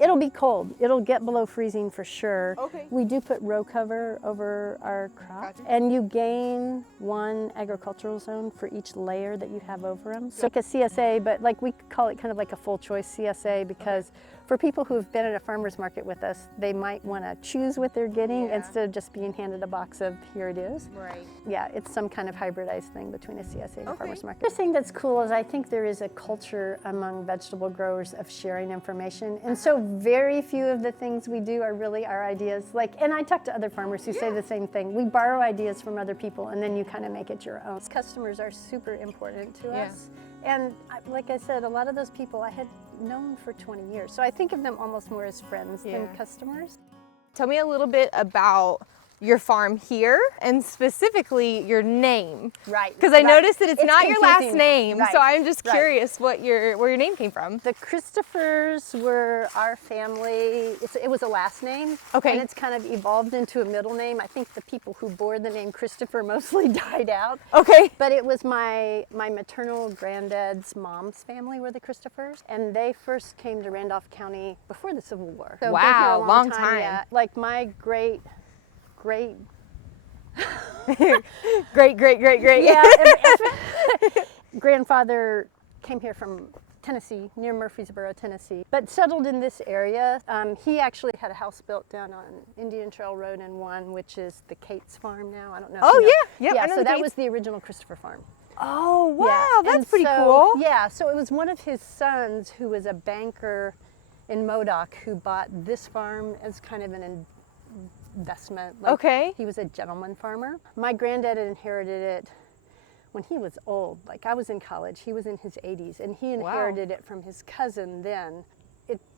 It'll be cold. It'll get below freezing for sure. Okay. We do put row cover over our crop. Gotcha. And you gain 1 agricultural zone for each layer that you have over them. So like a CSA, but like we call it kind of like a full choice CSA because for people who've been at a farmer's market with us, they might want to choose what they're getting instead of just being handed a box of here it is. Right. Yeah, it's some kind of hybridized thing between a CSA and a farmer's market. The thing that's cool is I think there is a culture among vegetable growers of sharing information. And so very few of the things we do are really our ideas. Like, and I talk to other farmers who say the same thing. We borrow ideas from other people and then you kind of make it your own. Customers are super important to us. And like I said, a lot of those people I had known for 20 years. So I think of them almost more as friends than customers. Tell me a little bit about your farm here and specifically your name. Right. Because I noticed that it's not your last confusing. name, Right. so I'm just curious where your name came from. The Christophers were our family. It was a last name. Okay. And it's kind of evolved into a middle name. I think the people who bore the name Christopher mostly died out. Okay. But it was my maternal granddad's mom's family were the Christophers. And they first came to Randolph County before the Civil War. So been here a Wow, long time. Yeah. Like my great great. yeah, grandfather came here from Tennessee, near Murfreesboro, Tennessee, but settled in this area. He actually had a house built down on Indian Trail Road in one, which is the Cates farm now. I don't know. If you know. Yeah. I know so the that Cates. was the original Christopher farm. Oh wow, Yeah, that's pretty so, cool. Yeah, so it was one of his sons who was a banker in Modoc who bought this farm as kind of an investment. Like, Okay. He was a gentleman farmer. My granddad inherited it when he was old. Like I was in college, he was in his 80s, and he inherited it from his cousin then.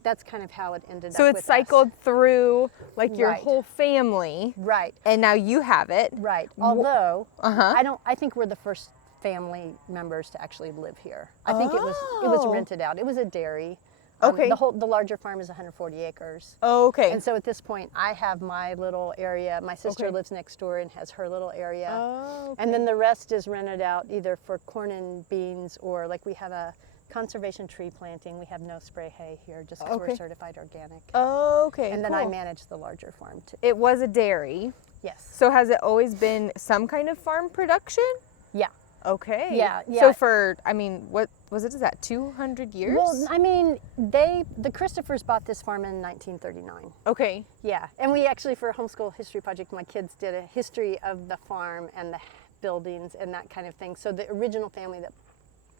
That's kind of how it ended up So with it's cycled us. through like your Right. whole family. Right. And now you have it. Right. Although I think we're the first family members to actually live here. I think it was rented out. It was a dairy. Okay. The larger farm is 140 acres. Okay. And so at this point, I have my little area. My sister lives next door and has her little area. Oh, okay. And then the rest is rented out either for corn and beans or like we have a conservation tree planting. We have no spray hay here just because we're certified organic. Okay. And then cool. I manage the larger farm too. It was a dairy. Yes. So has it always been some kind of farm production? Yeah. Okay. Yeah. So for, I mean, what was it? Is that 200 years? Well, I mean, the Christophers bought this farm in 1939. Okay. Yeah, and we actually, for a homeschool history project, my kids did a history of the farm and the buildings and that kind of thing. So the original family that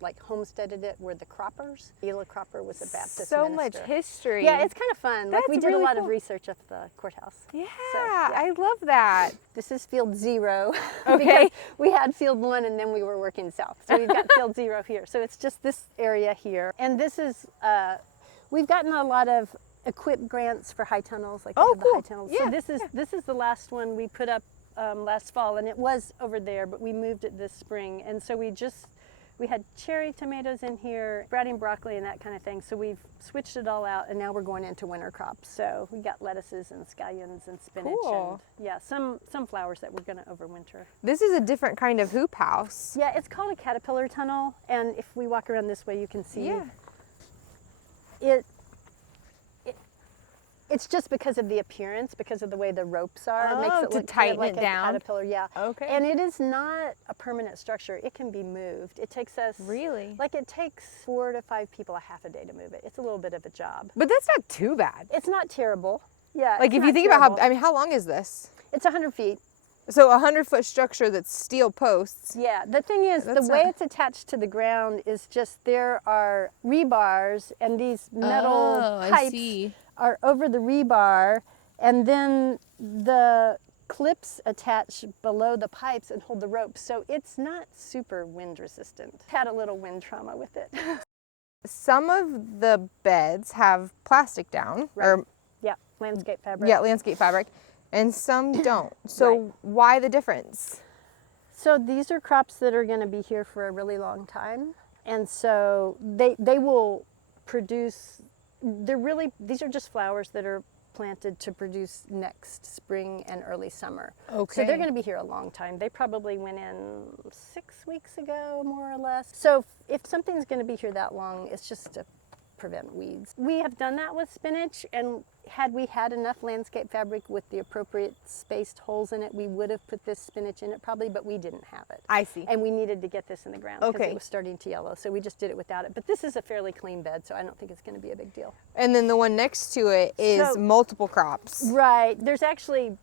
like homesteaded it were the Croppers. Ela Cropper was a Baptist So minister. much history. Yeah, it's kind of fun. Like we That's did really a lot cool. of research at the courthouse. Yeah, So, I love that. This is field 0. Okay. Because we had field 1 and then we were working south. So we've got field 0 here. So it's just this area here. And this is, we've gotten a lot of equip grants for high tunnels. Like we have the high tunnels. Yeah, So this is the last one we put up last fall, and it was over there, but we moved it this spring. And so we had cherry tomatoes in here, sprouting broccoli and that kind of thing. So we've switched it all out and now we're going into winter crops. So we got lettuces and scallions and spinach Cool. and yeah, some flowers that we're gonna overwinter. This is a different kind of hoop house. Yeah, it's called a caterpillar tunnel. And if we walk around this way, you can see it's just because of the appearance, because of the way the ropes are. It makes it to look kind tighten of like it a down. caterpillar, yeah. Okay. And it is not a permanent structure. It can be moved. It takes us Really? like it takes 4 to 5 people a half a day to move it. It's a little bit of a job. But that's not too bad. It's not terrible. Yeah. Like it's if not you think terrible. about how, I mean, how long is this? It's 100 feet. So a 100-foot structure that's steel posts. Yeah, the thing is, That's the way not- it's attached to the ground is just there are rebars and these metal pipes are over the rebar, and then the clips attach below the pipes and hold the ropes, so it's not super wind resistant. Had a little wind trauma with it. Some of the beds have plastic down, or Yeah, landscape fabric. yeah, landscape fabric, and some don't. So Right. why the difference? So these are crops that are going to be here for a really long time, and so they will produce. These are just flowers that are planted to produce next spring and early summer. So Okay. they're going to be here a long time. They probably went in 6 weeks ago, more or less. So if something's going to be here that long, it's just a prevent weeds. We have done that with spinach, and had we had enough landscape fabric with the appropriate spaced holes in it, we would have put this spinach in it probably, but we didn't have it. I see. And we needed to get this in the ground because Okay. it was starting to yellow, so we just did it without it. But this is a fairly clean bed, so I don't think it's going to be a big deal. And then the one next to it is So- multiple crops. Right. There's actually,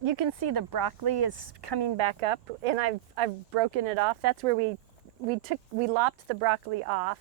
you can see the broccoli is coming back up, and I've broken it off. That's where we lopped the broccoli off,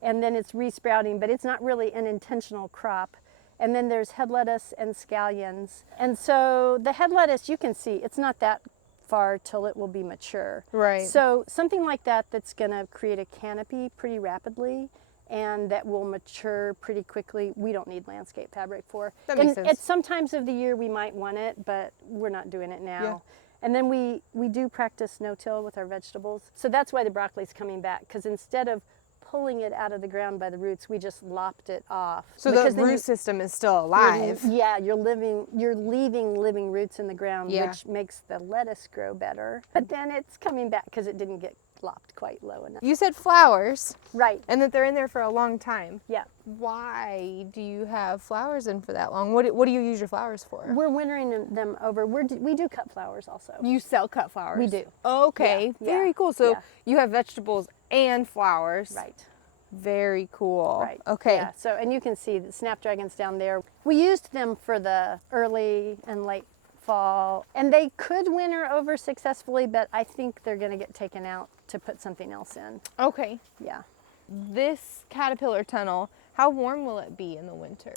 and then it's resprouting, but it's not really an intentional crop. And then there's head lettuce and scallions. And so the head lettuce, you can see, it's not that far till it will be mature. Right. So something like that that's going to create a canopy pretty rapidly and that will mature pretty quickly, we don't need landscape fabric for. That makes And sense. at some times of the year we might want it, but we're not doing it now. Yeah. And then we do practice no-till with our vegetables. So that's why the broccoli's coming back, because instead of pulling it out of the ground by the roots, we just lopped it off. So Because the then root system is still alive. you're leaving living roots in the ground, Yeah. which makes the lettuce grow better. But then it's coming back because it didn't get lopped quite low enough. You said flowers, Right. and that they're in there for a long time. Yeah. Why do you have flowers in for that long? What do you use your flowers for? We're wintering them over. We do cut flowers also. You sell cut flowers? We do. Okay, Yeah, very yeah, cool. So yeah. you have vegetables and flowers. Right. Very cool. Right. Okay. Yeah. So, and you can see the snapdragons down there. We used them for the early and late fall, and they could winter over successfully, but I think they're going to get taken out to put something else in. Okay. Yeah. This caterpillar tunnel, how warm will it be in the winter?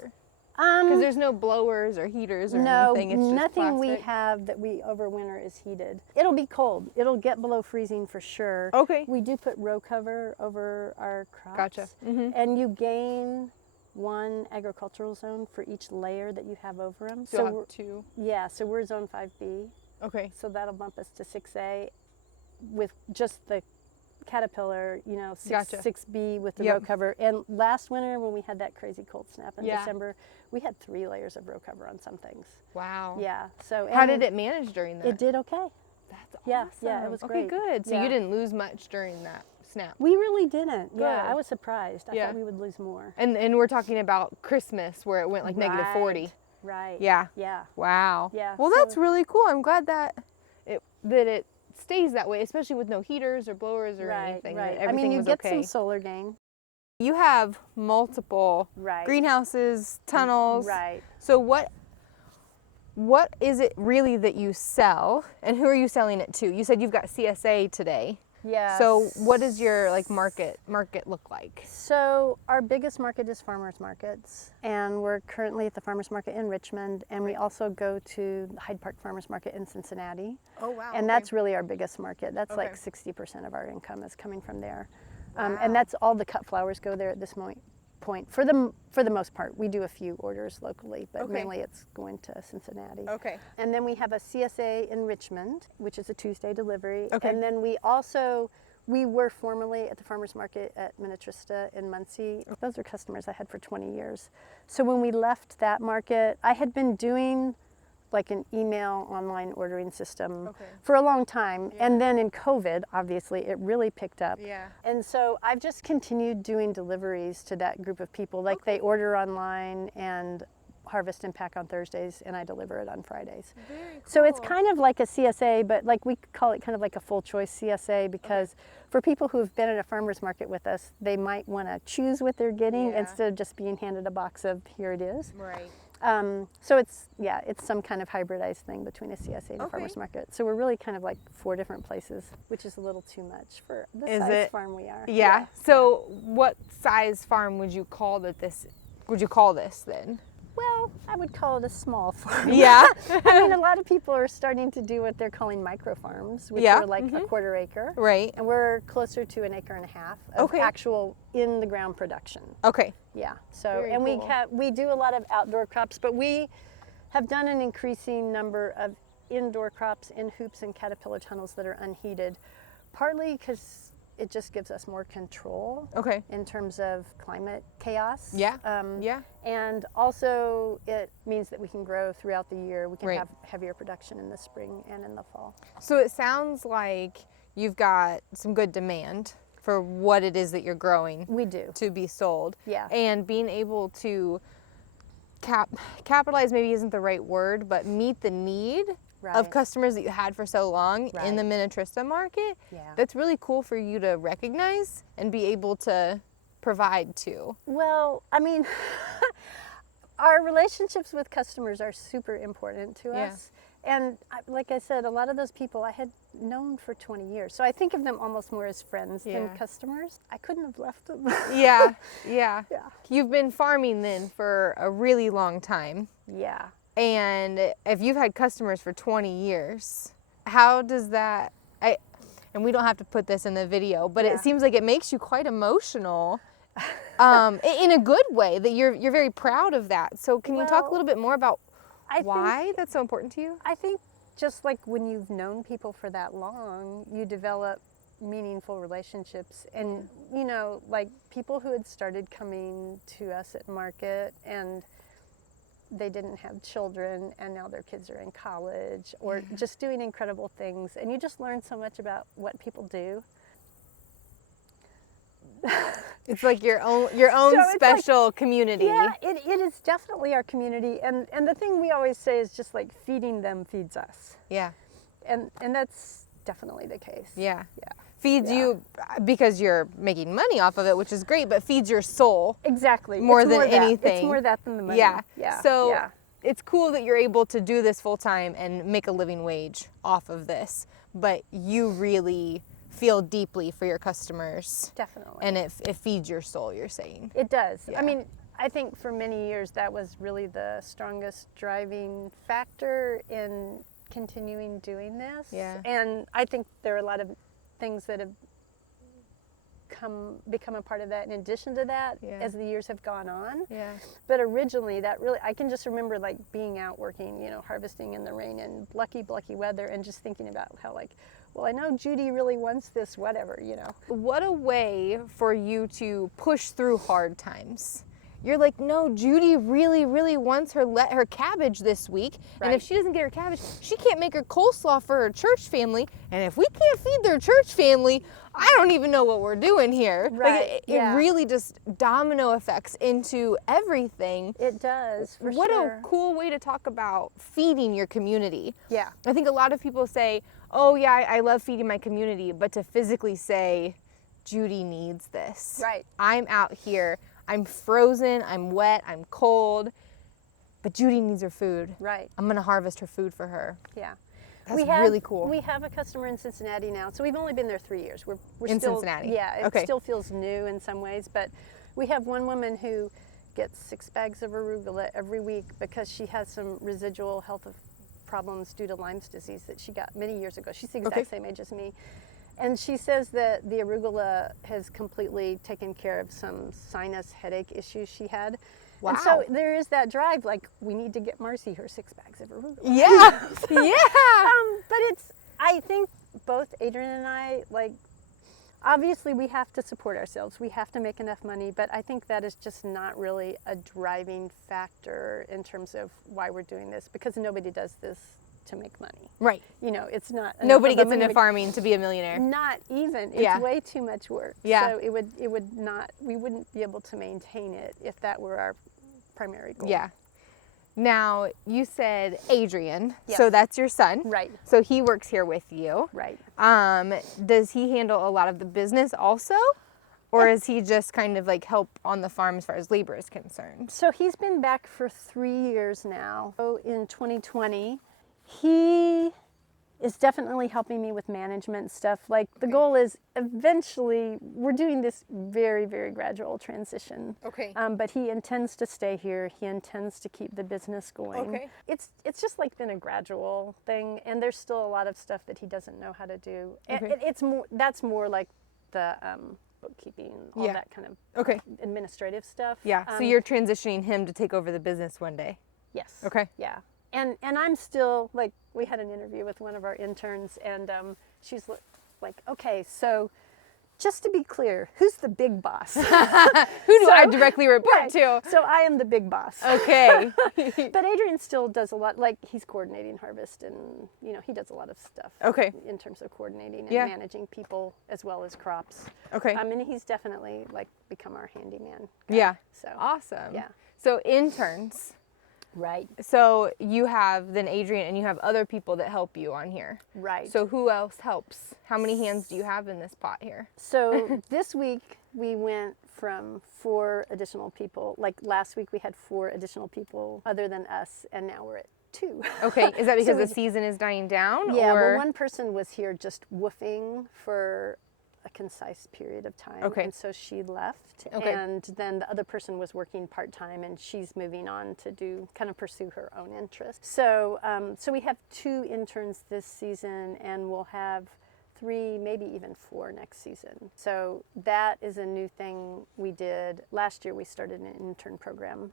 Because there's no blowers or heaters or No, anything. It's just nothing we plastic. have that we overwinter is heated. It'll be cold. It'll get below freezing for sure. Okay. We do put row cover over our crops. Gotcha. Mhm. And you gain one agricultural zone for each layer that you have over them. So you'll we're- have two. yeah, so we're zone 5B. Okay. So that'll bump us to 6A with just the caterpillar, you know, Gotcha. 6B with the Yep. row cover. And last winter when we had that crazy cold snap in Yeah. December, we had 3 layers of row cover on some things. Wow. Yeah. So How and did it manage during that? It did okay. That's awesome. Yeah, yeah, it was Okay, great. good. So Yeah. you didn't lose much during that snap. We really didn't. Yeah, Good. I was surprised. I Yeah. thought we would lose more. And we're talking about Christmas where it went like negative 40. Right. Yeah. Yeah. Wow. Yeah, Well, so- that's really cool. I'm glad that it stays that way, especially with no heaters or blowers or Right. anything. that Right. I Everything mean, you was get okay. some solar gain. You have multiple Right. greenhouses, tunnels. Right. So what is it really that you sell, and who are you selling it to? You said you've got CSA today. Yeah. So what does your like market look like? So our biggest market is farmers markets, and we're currently at the farmers market in Richmond, and we also go to the Hyde Park Farmers Market in Cincinnati. Oh wow. And that's really our biggest market. That's Okay. like 60% of our income is coming from there. And that's all the cut flowers go there at this point. For the most part, we do a few orders locally, but Okay. mainly it's going to Cincinnati. Okay. And then we have a CSA in Richmond, which is a Tuesday delivery. Okay. And then we were formerly at the farmers market at Minnetrista in Muncie. Those are customers I had for 20 years. So when we left that market, I had been doing like an email online ordering system Okay. for a long time. Yeah. And then in COVID, obviously, it really picked up. Yeah. And so I've just continued doing deliveries to that group of people. Like they order online and harvest and pack on Thursdays, and I deliver it on Fridays. Very cool. So it's kind of like a CSA, but like we call it kind of like a full choice CSA because for people who have been at a farmer's market with us, they might want to choose what they're getting Yeah. instead of just being handed a box of here it is. Right. So it's some kind of hybridized thing between a CSA and a Okay. farmer's market. So we're really kind of like 4 different places, which is a little too much for the Is size it? farm we are. Yeah. So what size farm would you call this then? Well, I would call it a small farm. Yeah. I mean, a lot of people are starting to do what they're calling micro farms, which Yeah. are like a quarter acre. Right. And we're closer to an acre and a half of Okay. actual in the ground production. Okay. Yeah. So, Very and cool. we do a lot of outdoor crops, but we have done an increasing number of indoor crops in hoops and caterpillar tunnels that are unheated, partly because it just gives us more control Okay. in terms of climate chaos. Yeah. Yeah. And also it means that we can grow throughout the year. We can Right. have heavier production in the spring and in the fall. So it sounds like you've got some good demand. for what it is that you're growing. We do. To be sold. Yeah. And being able to capitalize maybe isn't the right word, but meet the need of customers that you had for so long in the Minnetrista market. Yeah. That's really cool for you to recognize and be able to provide to. Well, I mean, our relationships with customers are super important to us. And like I said, a lot of those people I had known for 20 years. So I think of them almost more as friends than customers. I couldn't have left them. Yeah. You've been farming then for a really long time. Yeah. And if you've had customers for 20 years, how does that, and we don't have to put this in the video, but it seems like it makes you quite emotional. In a good way, that you're very proud of that. So can you talk a little bit more about why that's so important to you? I think just like when you've known people for that long, you develop meaningful relationships. And, you know, like people who had started coming to us at market and they didn't have children and now their kids are in college or just doing incredible things. And you just learn so much about what people do. It's like your own special community. Yeah, it is definitely our community. And the thing we always say is just like feeding them feeds us. Yeah. And that's definitely the case. Yeah. Feeds you because you're making money off of it, which is great, but feeds your soul. Exactly. More than anything. It's more that than the money. Yeah. So it's cool that you're able to do this full time and make a living wage off of this, but you really feel deeply for your customers. Definitely. And it feeds your soul, you're saying. It does. Yeah. I mean, I think for many years that was really the strongest driving factor in continuing doing this. Yeah. And I think there are a lot of things that have become a part of that in addition to that as the years have gone on. Yeah. But originally that really, I can just remember like being out working, you know, harvesting in the rain and blucky weather and just thinking about how like, well, I know Judy really wants this, whatever, you know. What a way for you to push through hard times. You're like, no, Judy really, really wants her cabbage this week. And if she doesn't get her cabbage, she can't make her coleslaw for her church family. And if we can't feed their church family, I don't even know what we're doing here. Right. Like, it really just domino effects into everything. It does, for What sure. a cool way to talk about feeding your community. Yeah. I think a lot of people say, oh yeah, I love feeding my community, but to physically say, Judy needs this. Right. I'm out here, I'm frozen, I'm wet, I'm cold, but Judy needs her food. Right. I'm gonna harvest her food for her. Yeah. That's really cool. We have a customer in Cincinnati now, so we've only been there 3 years. We're in still, Cincinnati. Yeah, it Okay. still feels new in some ways, but we have one woman who gets 6 bags of arugula every week because she has some residual health problems due to Lyme's disease that she got many years ago. She's the exact same age as me. And she says that the arugula has completely taken care of some sinus headache issues she had. Wow. And so there is that drive, like, we need to get Marcy her 6 bags of arugula. Yeah. But I think both Adrian and I, like, obviously we have to support ourselves. We have to make enough money, but I think that is just not really a driving factor in terms of why we're doing this, because nobody does this to make money. Right. You know, it's not. Nobody gets into farming to be a millionaire. Not even. It's way too much work. Yeah. So it would not, we wouldn't be able to maintain it if that were our primary goal. Yeah. Now, you said Adrian, Yes. so that's your son. Right. So he works here with you. Right. Does he handle a lot of the business also? Or is he just kind of like help on the farm as far as labor is concerned? So he's been back for 3 years now. So in 2020, he is definitely helping me with management stuff. Like the goal is eventually, we're doing this very, very gradual transition. Okay. But he intends to stay here. He intends to keep the business going. Okay. It's just like been a gradual thing, and there's still a lot of stuff that he doesn't know how to do. Okay. That's more like the bookkeeping, all that kind of administrative stuff. Yeah. So you're transitioning him to take over the business one day. Yes. Okay. Yeah. And I'm still, like, we had an interview with one of our interns, and she's like, okay, so just to be clear, who's the big boss? Who do I directly report to? So I am the big boss. Okay. But Adrian still does a lot, like he's coordinating harvest and, you know, he does a lot of stuff. Okay. In terms of coordinating and managing people as well as crops. Okay. And he's definitely like become our handyman guy. Yeah. So Awesome. Yeah. So interns. Right. So you have then Adrian and you have other people that help you on here. Right. So who else helps? How many hands do you have in this pot here? So this week we went from 4 additional people. Like last week we had 4 additional people other than us, and now we're at 2. Okay. Is that because So the season is dying down? Yeah, or? well, one person was here just woofing for a concise period of time. Okay. And so she left. Okay. And then the other person was working part-time, and she's moving on to pursue her own interests. So, so we have 2 interns this season, and we'll have 3, maybe even 4 next season. So that is a new thing we did. Last year we started an intern program.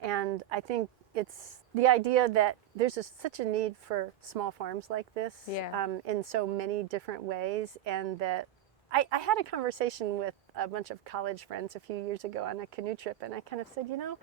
And I think it's the idea that there's such a need for small farms like this in so many different ways, and that I had a conversation with a bunch of college friends a few years ago on a canoe trip, and I kind of said, you know,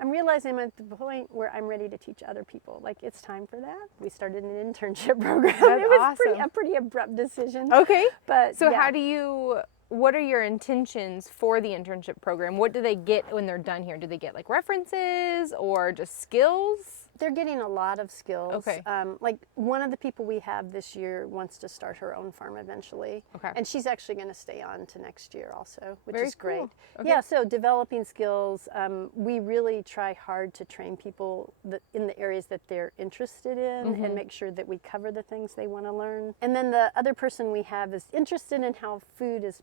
I'm realizing I'm at the point where I'm ready to teach other people. Like, it's time for that. We started an internship program. That's it was awesome. a pretty abrupt decision. Okay. But So yeah. what are your intentions for the internship program? What do they get when they're done here? Do they get like references or just skills? They're getting a lot of skills. Okay. Like one of the people we have this year wants to start her own farm eventually. Okay. And she's actually going to stay on to next year also, which Very is great. cool. Okay. Yeah, so developing skills. We really try hard to train people in the areas that they're interested in and make sure that we cover the things they want to learn. And then the other person we have is interested in how food is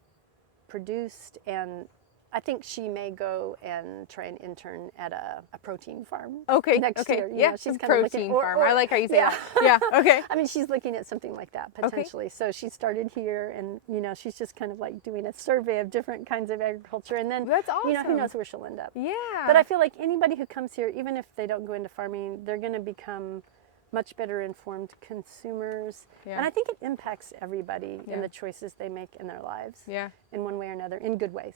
produced, and I think she may go and try and intern at a protein farm. Okay. Next okay. year. You Yeah. know, she's kind protein of looking, farm. I like how you say yeah. that. Yeah. Okay. I mean, she's looking at something like that potentially. So she started here, and you know, she's just kind of like doing a survey of different kinds of agriculture, and then That's you know, who awesome. knows where she'll end up. Yeah. But I feel like anybody who comes here, even if they don't go into farming, they're going to become much better informed consumers. Yeah. And I think it impacts everybody Yeah. in the choices they make in their lives Yeah. in one way or another, in good ways.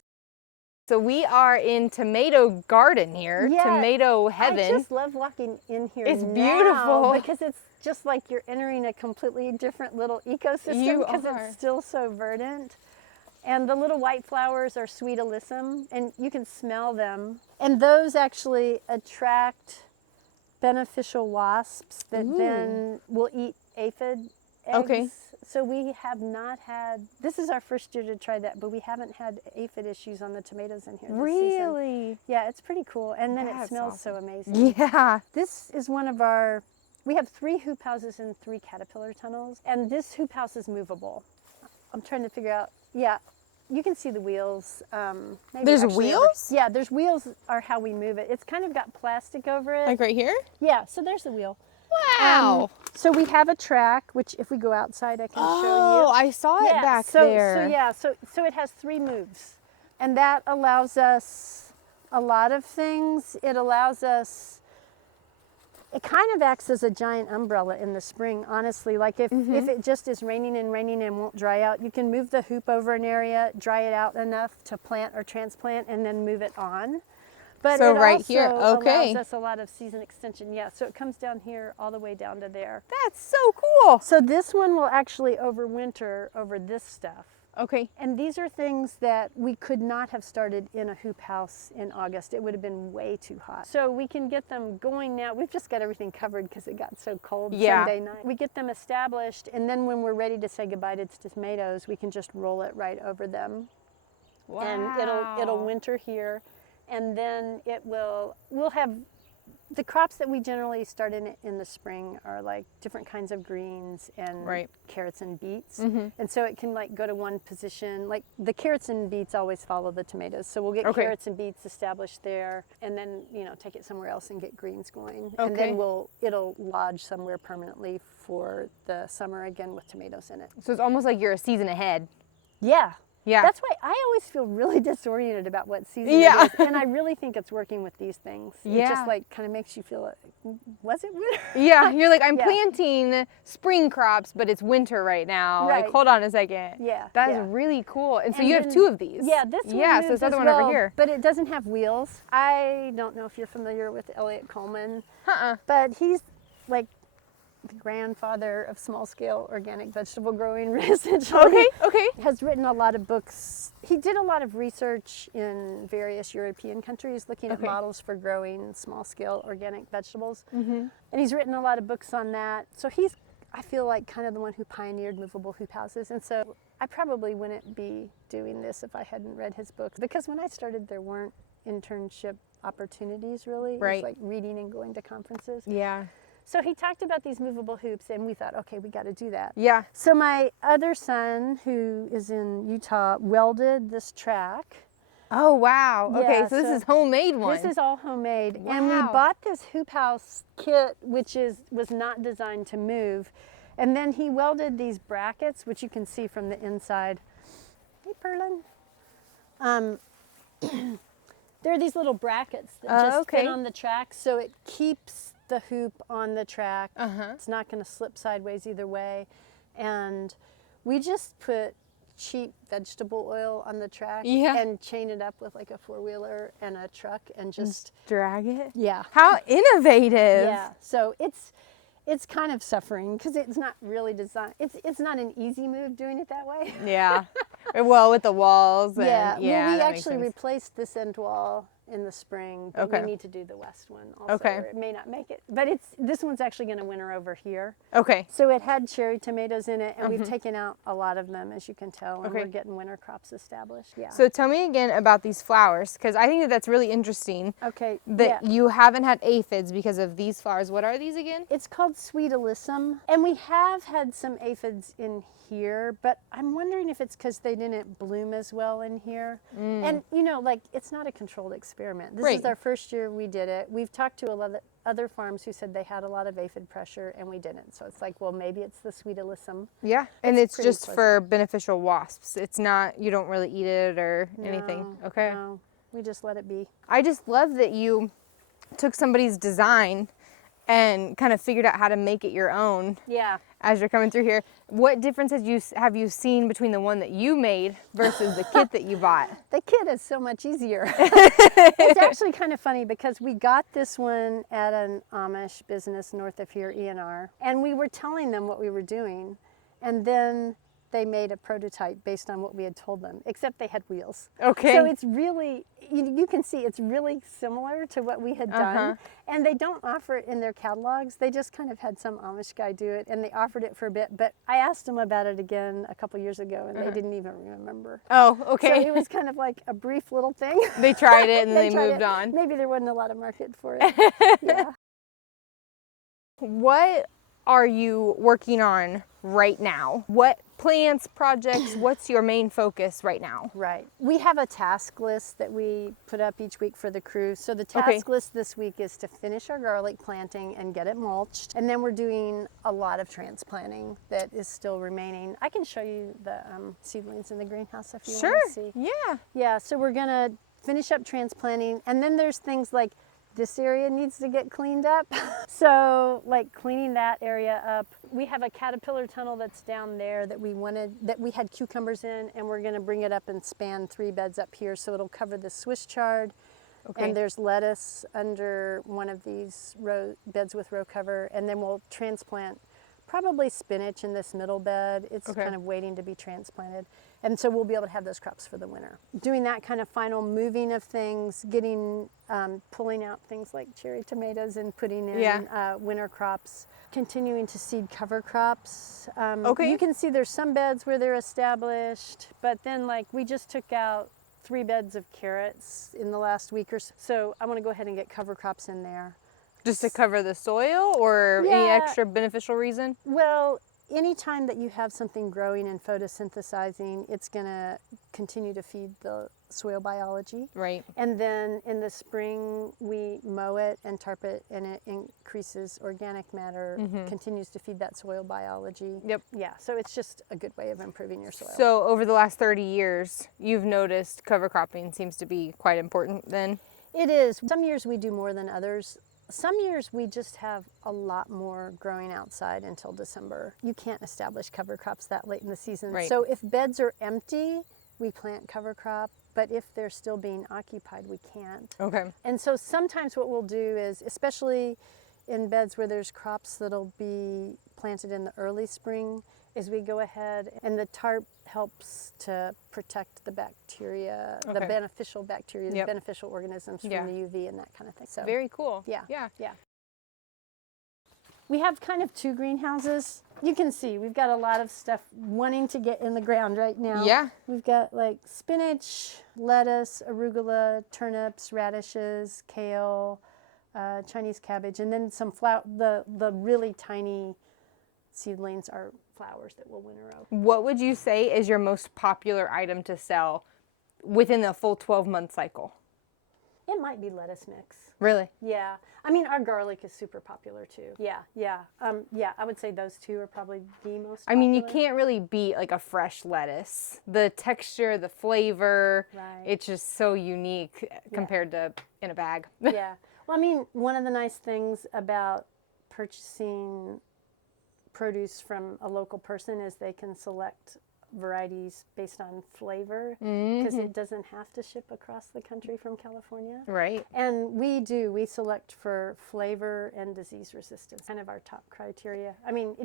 So we are in tomato garden here, Yeah, tomato heaven. I just love walking in here. It's now beautiful. because it's just like you're entering a completely different little ecosystem You because are. it's still so verdant. And the little white flowers are sweet alyssum, and you can smell them. And those actually attract beneficial wasps that then will eat aphid eggs. Okay. So we have not had, this is our first year to try that, but we haven't had aphid issues on the tomatoes in here this season. Really? Yeah, it's pretty cool. And then it That's smells awesome. so amazing. Yeah. This is one of our, we have 3 hoop houses and 3 caterpillar tunnels. And this hoop house is movable. I'm trying to figure out, yeah, you can see the wheels. Maybe There's actually wheels? yeah, there's wheels are how we move it. It's kind of got plastic over it. Like right here? Yeah, so there's the wheel. Wow. So we have a track, which if we go outside, I can show Oh, you. I saw it back so, there. So yeah, so it has 3 moves, and that allows us a lot of things. It allows us. It kind of acts as a giant umbrella in the spring, honestly. Like if it just is raining and won't dry out, you can move the hoop over an area, dry it out enough to plant or transplant, and then move it on. But So it right also here, okay. allows us a lot of season extension. Yeah, so it comes down here all the way down to there. That's so cool. So this one will actually overwinter over this stuff. Okay. And these are things that we could not have started in a hoop house in August. It would have been way too hot. So we can get them going now. We've just got everything covered because it got so cold Sunday night. We get them established, and then when we're ready to say goodbye to tomatoes, we can just roll it right over them. Wow. And it'll winter here. And then we'll have, the crops that we generally start in the spring are like different kinds of greens and carrots and beets. And so it can like go to one position. Like the carrots and beets always follow the tomatoes. So we'll get carrots and beets established there, and then, you know, take it somewhere else and get greens going. And then it'll lodge somewhere permanently for the summer again with tomatoes in it. So it's almost like you're a season ahead. Yeah. Yeah. That's why I always feel really disoriented about what season Yeah. it is. And I really think it's working with these things. Yeah. It just like kind of makes you feel like, was it winter? Yeah, you're like, I'm Yeah. planting spring crops, but it's winter right now. Right. Like, hold on a second. Yeah, That is yeah. really cool. And so And you have then- 2 of these. Yeah, this one Yeah, so moves this other as one well, over here. but it doesn't have wheels. I don't know if you're familiar with Elliot Coleman, Uh-uh. but he's like the grandfather of small-scale organic vegetable growing, essentially. Okay, okay. Has written a lot of books. He did a lot of research in various European countries looking at Okay. models for growing small-scale organic vegetables. Mm-hmm. And he's written a lot of books on that. So he's, I feel like, kind of the one who pioneered movable hoop houses. And so I probably wouldn't be doing this if I hadn't read his books. Because when I started, there weren't internship opportunities, really. It Right. was like reading and going to conferences. Yeah. So he talked about these movable hoops, and we thought, okay, we got to do that. Yeah. So my other son, who is in Utah, welded this track. Oh, wow. Okay, Yeah, so this so is homemade one. This is all homemade. And we Wow. bought this hoop house kit, which was not designed to move. And then he welded these brackets, which you can see from the inside. Hey, Perlin. There are these little brackets that just fit okay. on the track, so it keeps the hoop on the track. Uh-huh. It's not going to slip sideways either way. And we just put cheap vegetable oil on the track Yeah. and chain it up with like a 4-wheeler and a truck and just, Drag it. yeah. How innovative. Yeah. So it's kind of suffering because it's not really designed. It's not an easy move doing it that way. Yeah. Well, with the walls. And, Yeah. yeah, Well, we that makes actually sense. replaced this end wall in the spring, but Okay. we need to do the west one also. Okay. Or it may not make it, but this one's actually going to winter over here. Okay. So it had cherry tomatoes in it, and we've taken out a lot of them, as you can tell, and Okay. we're getting winter crops established. Yeah. So tell me again about these flowers, because I think that that's really interesting okay. that yeah. you haven't had aphids because of these flowers. What are these again? It's called sweet alyssum, and we have had some aphids in here, but I'm wondering if it's because they didn't bloom as well in here. And you know, like, it's not a controlled experiment. This Right. is our first year we did it. We've talked to a lot of other farms who said they had a lot of aphid pressure, and we didn't. So it's like, well, maybe it's the sweet alyssum. Yeah. And It's it's pretty just for beneficial wasps. It's not, you don't really eat it or anything. No, Okay. no, we just let it be. I just love that you took somebody's design and kind of figured out how to make it your own Yeah. as you're coming through here. What difference have you seen between the one that you made versus the kit that you bought? The kit is so much easier. It's actually kind of funny because we got this one at an Amish business north of here, ENR, and we were telling them what we were doing, and then they made a prototype based on what we had told them, except they had wheels. Okay. So it's really, you can see it's really similar to what we had done, and they don't offer it in their catalogs. They just kind of had some Amish guy do it, and they offered it for a bit, but I asked them about it again a couple years ago, and they didn't even remember. Oh, So okay. it was kind of like a brief little thing. They tried it and then they tried moved it. on. Maybe there wasn't a lot of market for it. Yeah. What are you working on right now? What plants, projects, what's your main focus right now? Right. We have a task list that we put up each week for the crew. So the task list this week is to finish our garlic planting and get it mulched. And then we're doing a lot of transplanting that is still remaining. I can show you the seedlings in the greenhouse if you want to see. Yeah. Yeah, so we're gonna finish up transplanting, and then there's things like this area needs to get cleaned up. So like cleaning that area up. We have a caterpillar tunnel that's down there that we had cucumbers in, and we're gonna bring it up and span 3 beds up here so it'll cover the Swiss chard. Okay. And there's lettuce under one of these beds with row cover, and then we'll transplant probably spinach in this middle bed. It's Okay. kind of waiting to be transplanted. And so we'll be able to have those crops for the winter. Doing that kind of final moving of things, pulling out things like cherry tomatoes and putting in winter crops, continuing to seed cover crops. Okay. You can see there's some beds where they're established, but then like we just took out 3 beds of carrots in the last week or so. So I want to go ahead and get cover crops in there. Just to cover the soil or any Yeah. extra beneficial reason? Well, anytime that you have something growing and photosynthesizing, it's going to continue to feed the soil biology. Right. And then in the spring, we mow it and tarp it, and it increases organic matter, continues to feed that soil biology. Yep. Yeah, so it's just a good way of improving your soil. So over the last 30 years, you've noticed cover cropping seems to be quite important then? It is. Some years we do more than others. Some years we just have a lot more growing outside until December. You can't establish cover crops that late in the season. Right. So if beds are empty, we plant cover crop, but if they're still being occupied, we can't. Okay. And so sometimes what we'll do is, especially in beds where there's crops that'll be planted in the early spring, is we go ahead and the tarp helps to protect the bacteria, the Okay. beneficial bacteria, Yep. the beneficial organisms from Yeah. the UV and that kind of thing. So Very cool. yeah, Yeah. yeah. We have kind of two greenhouses. You can see we've got a lot of stuff wanting to get in the ground right now. Yeah. We've got like spinach, lettuce, arugula, turnips, radishes, kale, Chinese cabbage, and then some the really tiny seedlings are flowers that will winter out. What would you say is your most popular item to sell within the full 12-month cycle? It might be lettuce mix. Really? Yeah, I mean our garlic is super popular too. Yeah, yeah, I would say those two are probably the most popular. I mean, you can't really beat like a fresh lettuce. The texture, the flavor, Right. it's just so unique compared to in a bag. Yeah, well, I mean, one of the nice things about purchasing produce from a local person is they can select varieties based on flavor because it doesn't have to ship across the country from California. Right. And we select for flavor and disease resistance, kind of our top criteria. I mean,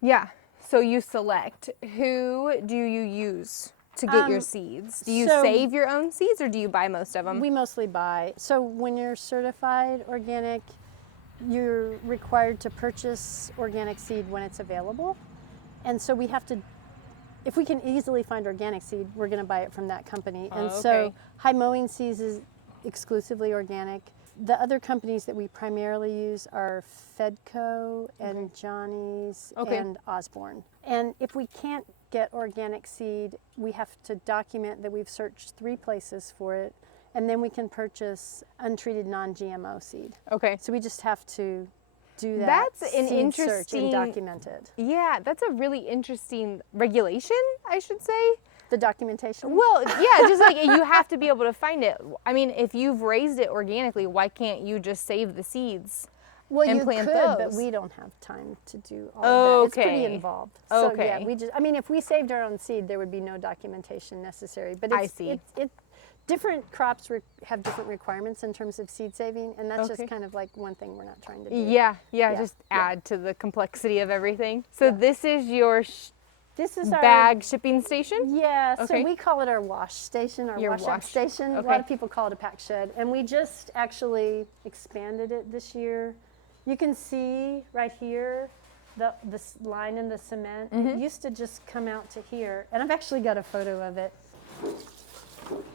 Yeah. So you select. Who do you use to get your seeds? Do you so- save your own seeds or do you buy most of them? we mostly buy. So when you're certified organic, you're required to purchase organic seed when it's available. And so we have to, if we can easily find organic seed, we're going to buy it from that company. And so okay. High Mowing Seeds is exclusively organic. The other companies that we primarily use are Fedco and Johnny's and Osborne. And if we can't get organic seed, we have to document that we've searched 3 places for it, and then we can purchase untreated non-GMO seed. Okay. So we just have to do that. That's an seed search interesting- and document it. Yeah, that's a really interesting regulation, I should say. The documentation. Well, yeah, just like you have to be able to find it. I mean, if you've raised it organically, why can't you just save the seeds? Well, and you plant could, but those? we don't have time to do all of that. It's pretty Okay. involved. So Okay. yeah, I mean, if we saved our own seed, there would be no documentation necessary. But I see. Different crops have different requirements in terms of seed saving, and that's Okay. just kind of like one thing we're not trying to do. Yeah, Yeah, just yeah. add to the complexity of everything. So this is your This is our bag shipping station? Yeah, Okay. so we call it our wash station, our Your wash up wash- station. A okay. lot of people call it a pack shed, and we just actually expanded it this year. You can see right here this line in the cement. Mm-hmm. It used to just come out to here, and I've actually got a photo of it.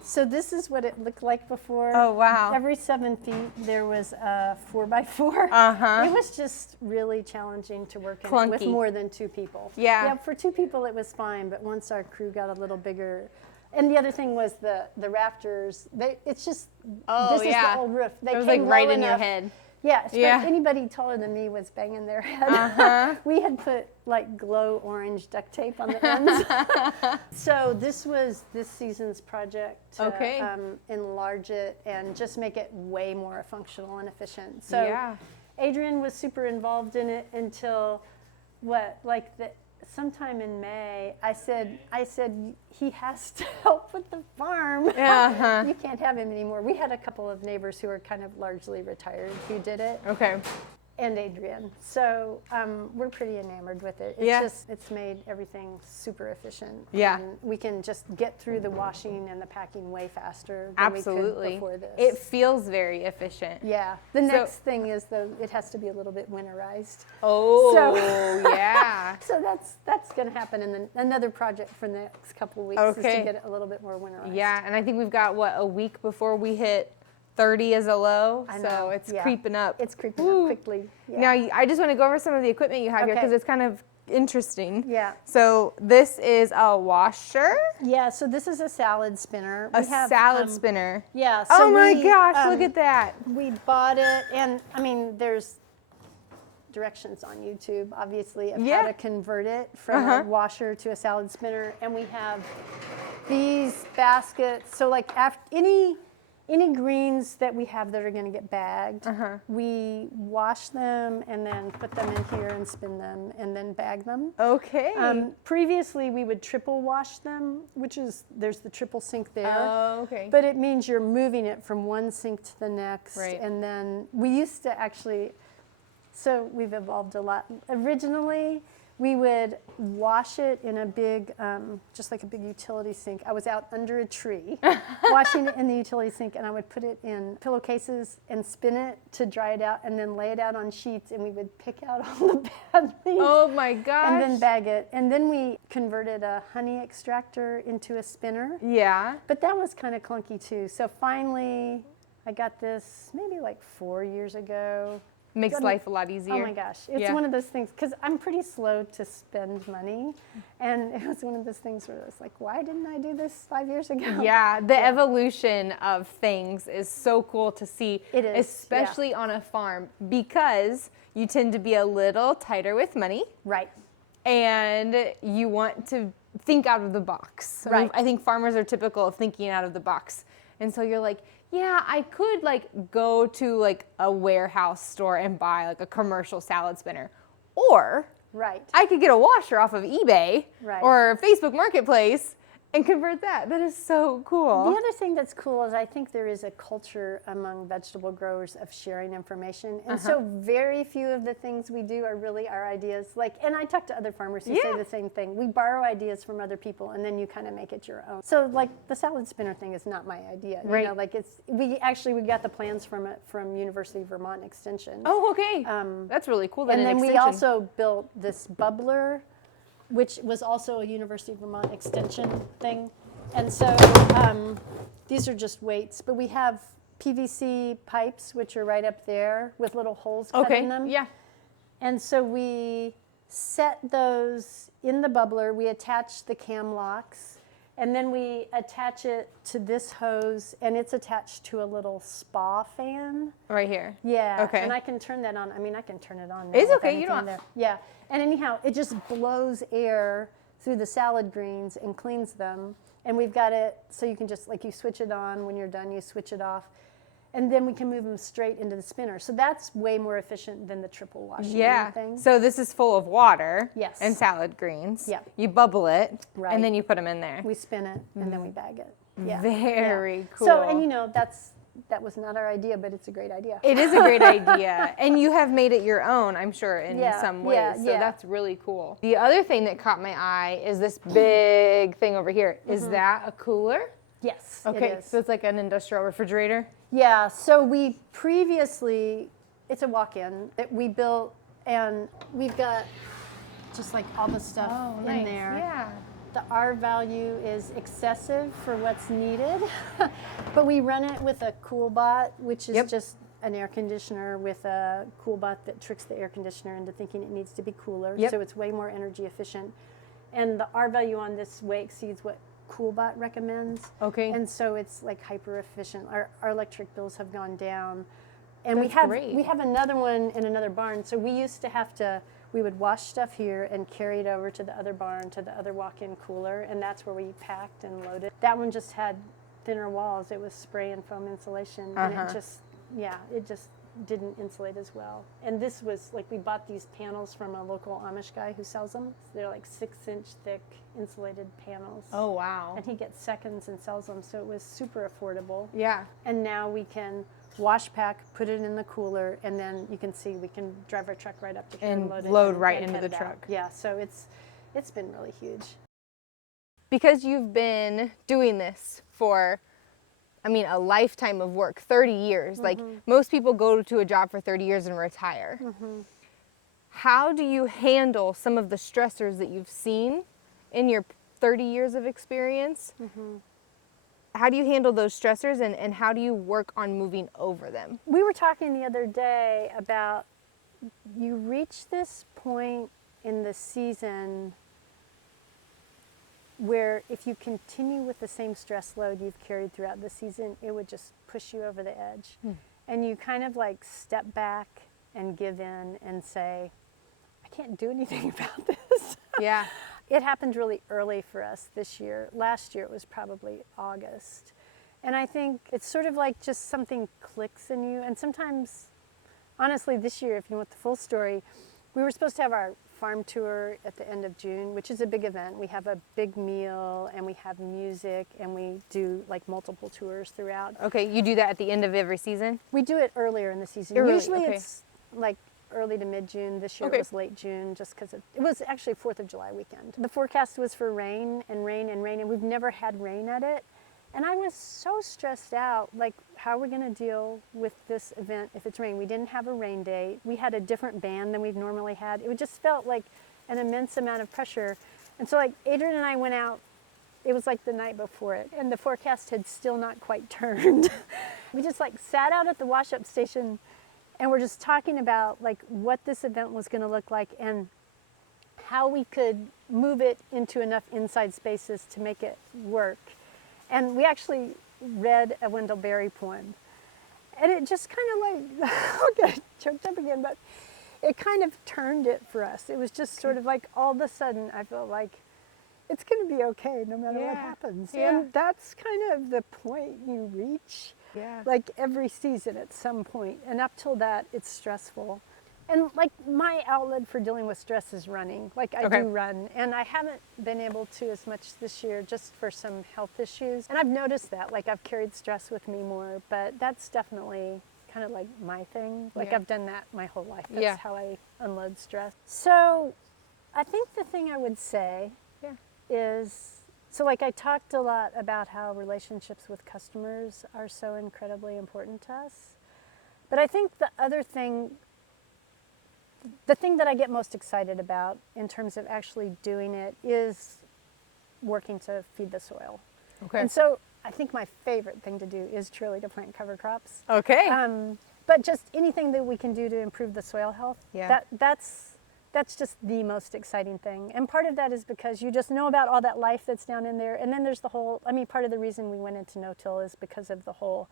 So this is what it looked like before. Oh, wow. Every 7 feet there was a 4x4. Uh-huh. It was just really challenging to work in it with Clunky. more than 2 people. Yeah. Yeah, for 2 people it was fine, but once our crew got a little bigger, and the other thing was the rafters. It's just Oh, this yeah. is the old roof. They It was came like right low in your enough. head. Yeah, Yeah. anybody taller than me was banging their head. Uh-huh. We had put like glow orange duct tape on the ends. So this was this season's project to Okay. enlarge it and just make it way more functional and efficient. So Yeah. Adrian was super involved in it until sometime in May. I said he has to help with the farm. Uh-huh. You can't have him anymore. We had a couple of neighbors who were kind of largely retired who did it, Okay. and Adrian. So we're pretty enamored with it. It's made everything super efficient. Yeah. And we can just get through the washing and the packing way faster than Absolutely. we could before this. It feels very efficient. Yeah. The next thing is, though, it has to be a little bit winterized. Oh, So- yeah. So that's going to happen, and then another project for the next couple of weeks is Okay. to get it a little bit more winterized. Yeah, and I think we've got, a week before we hit 30 as a low, I so know, it's yeah. creeping up. It's creeping Ooh. up quickly. Yeah. Now, I just want to go over some of the equipment you have here Okay. because it's kind of interesting. Yeah. So this is a washer? Yeah, so this is a salad spinner. A salad spinner. Yeah. Oh So my gosh, look at that. We bought it, and I mean, there's directions on YouTube, obviously, of how to convert it from a washer to a salad spinner. And we have these baskets. So like after any greens that we have that are going to get bagged, we wash them and then put them in here and spin them and then bag them. Okay. Previously, we would triple wash them, which is, there's the triple sink there. Oh, okay. But it means you're moving it from one sink to the next. Right. And then we used to actually, so we've evolved a lot. Originally, we would wash it in a big, just like a big utility sink. I was out under a tree washing it in the utility sink, and I would put it in pillowcases and spin it to dry it out and then lay it out on sheets, and we would pick out all the bad things. Oh my gosh. And then bag it. And then we converted a honey extractor into a spinner. Yeah. But that was kind of clunky too. So finally, I got this maybe like 4 years ago. Makes life a lot easier. Oh my gosh. It's one of those things, because I'm pretty slow to spend money. And it was one of those things where I was like, why didn't I do this 5 years ago? Yeah, the evolution of things is so cool to see. It is, especially on a farm, because you tend to be a little tighter with money. Right. And you want to think out of the box. Right. I think farmers are typical of thinking out of the box. And so you're like, yeah, I could like go to like a warehouse store and buy like a commercial salad spinner. Or I could get a washer off of eBay or Facebook Marketplace and convert that. That is so cool. The other thing that's cool is I think there is a culture among vegetable growers of sharing information. And so very few of the things we do are really our ideas. Like, and I talk to other farmers who say the same thing. We borrow ideas from other people and then you kind of make it your own. So like the salad spinner thing is not my idea. You know, like we got the plans from it from University of Vermont Extension. Oh, okay. That's really cool. And then we also built this bubbler, which was also a University of Vermont Extension thing. And so these are just weights, but we have PVC pipes, which are right up there with little holes cut in them. Yeah. And so we set those in the bubbler, we attach the cam locks, and then we attach it to this hose, and it's attached to a little spa fan. Right here. Yeah. Okay. And I can turn that on. I mean, I can turn it on now. It's okay. You don't. Yeah. And anyhow, it just blows air through the salad greens and cleans them. And we've got it so you can just, like, you switch it on. When you're done, you switch it off. And then we can move them straight into the spinner. So that's way more efficient than the triple washing thing. So this is full of water and salad greens. Yeah. You bubble it, and then you put them in there. We spin it, and then we bag it. Yeah. Very cool. So, and you know, that was not our idea, but it's a great idea. It is a great idea. And you have made it your own, I'm sure, in some ways. So that's really cool. The other thing that caught my eye is this big thing over here. Is that a cooler? Yes, okay, it is. So it's like an industrial refrigerator? Yeah, so we previously, it's a walk-in that we built, and we've got just like all the stuff in there. Yeah. The R value is excessive for what's needed, but we run it with a CoolBot, which is just an air conditioner with a CoolBot that tricks the air conditioner into thinking it needs to be cooler. So it's way more energy efficient. And the R value on this way exceeds what CoolBot recommends. Okay. And so it's like hyper efficient. Our electric bills have gone down. And we have another one in another barn. So we used to have to, we would wash stuff here and carry it over to the other barn, to the other walk-in cooler, and that's where we packed and loaded. That one just had thinner walls. It was spray and foam insulation, and it just didn't insulate as well. And this was like, we bought these panels from a local Amish guy who sells them. They're like 6-inch thick insulated panels. Oh, wow. And he gets seconds and sells them, so it was super affordable. Yeah. And now we can wash pack, put it in the cooler, and then you can see we can drive our truck right up to here and load right into the truck. Yeah, so it's been really huge. Because you've been doing this for, I mean, a lifetime of work, 30 years. Like most people go to a job for 30 years and retire. How do you handle some of the stressors that you've seen in your 30 years of experience? How do you handle those stressors, and how do you work on moving over them? We were talking the other day about, you reach this point in the season where if you continue with the same stress load you've carried throughout the season, it would just push you over the edge. And you kind of like step back and give in and say, I can't do anything about this. Yeah. It happened really early for us this year. Last year it was probably August. And I think it's sort of like just something clicks in you. And sometimes, honestly, this year, if you want the full story, we were supposed to have our farm tour at the end of June, which is a big event. We have a big meal and we have music and we do like multiple tours throughout. Okay, you do that at the end of every season? We do it earlier in the season. Early, Usually okay. it's like early to mid-June. This year Okay. it was late June just because it was actually 4th of July weekend. The forecast was for rain and rain and rain, and we've never had rain at it. And I was so stressed out, like, how are we going to deal with this event if it's rain? We didn't have a rain date. We had a different band than we've normally had. It just felt like an immense amount of pressure. And so, like, Adrian and I went out, it was like the night before it, and the forecast had still not quite turned. We just, like, sat out at the wash-up station, and we're just talking about, like, what this event was going to look like and how we could move it into enough inside spaces to make it work. And we actually read a Wendell Berry poem. And it just kind of like, I'll get choked up again, but it kind of turned it for us. It was just sort of like all of a sudden I felt like it's going to be okay no matter what happens. Yeah. And that's kind of the point you reach, like every season at some point. And up till that, it's stressful. And like my outlet for dealing with stress is running. Like I do run, and I haven't been able to as much this year just for some health issues. And I've noticed that, like I've carried stress with me more, but that's definitely kind of like my thing. Like I've done that my whole life. That's how I unload stress. So I think the thing I would say is, so like I talked a lot about how relationships with customers are so incredibly important to us. But I think the other thing, the thing that I get most excited about in terms of actually doing it is working to feed the soil. Okay. And so I think my favorite thing to do is truly to plant cover crops. Okay. But just anything that we can do to improve the soil health, that's just the most exciting thing. And part of that is because you just know about all that life that's down in there. And then there's the whole, I mean, part of the reason we went into no-till is because of the whole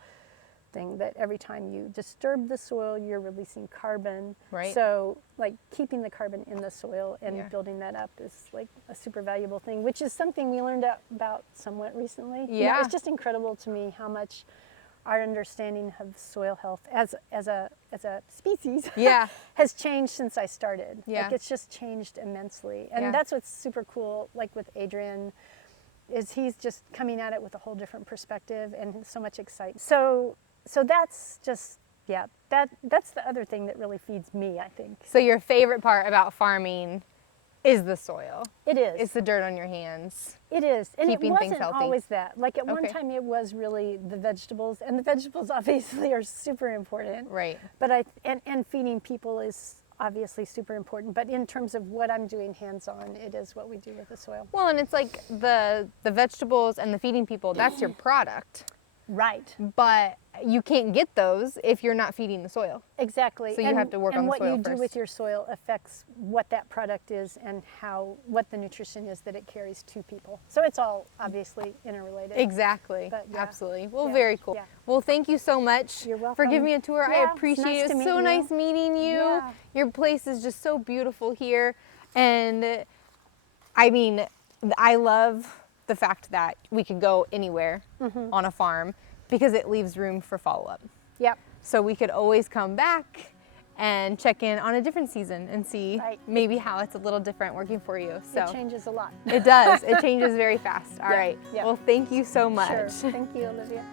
thing that every time you disturb the soil, you're releasing carbon. Right. So like keeping the carbon in the soil and building that up is like a super valuable thing, which is something we learned about somewhat recently. You know, it's just incredible to me how much our understanding of soil health as a species has changed since I started. Like it's just changed immensely. And that's what's super cool, like with Adrian, is he's just coming at it with a whole different perspective and so much excitement. So that's just, that's the other thing that really feeds me, I think. So your favorite part about farming is the soil. It is. It's the dirt on your hands. It is. And keeping it things wasn't healthy. always that. Like at one time it was really the vegetables, and the vegetables obviously are super important. Right. But and feeding people is obviously super important, but in terms of what I'm doing hands-on, it is what we do with the soil. Well, and it's like the vegetables and the feeding people, that's your product. Right. But you can't get those if you're not feeding the soil. Exactly. So you have to work on the soil And what you do first. with your soil affects what that product is and what the nutrition is that it carries to people. So it's all obviously interrelated. Exactly. But absolutely. Well, very cool. Yeah. Well, thank you so much You're welcome. for giving me a tour. Yeah, I appreciate nice it. to It's meet so you. nice meeting you. Yeah. Your place is just so beautiful here. And I mean, I love the fact that we could go anywhere on a farm because it leaves room for follow-up. Yep. So we could always come back and check in on a different season and see maybe how it's a little different working for you. So It changes a lot. it does. It changes very fast. All right. Yeah. Well, thank you so much. Sure. Thank you, Olivia.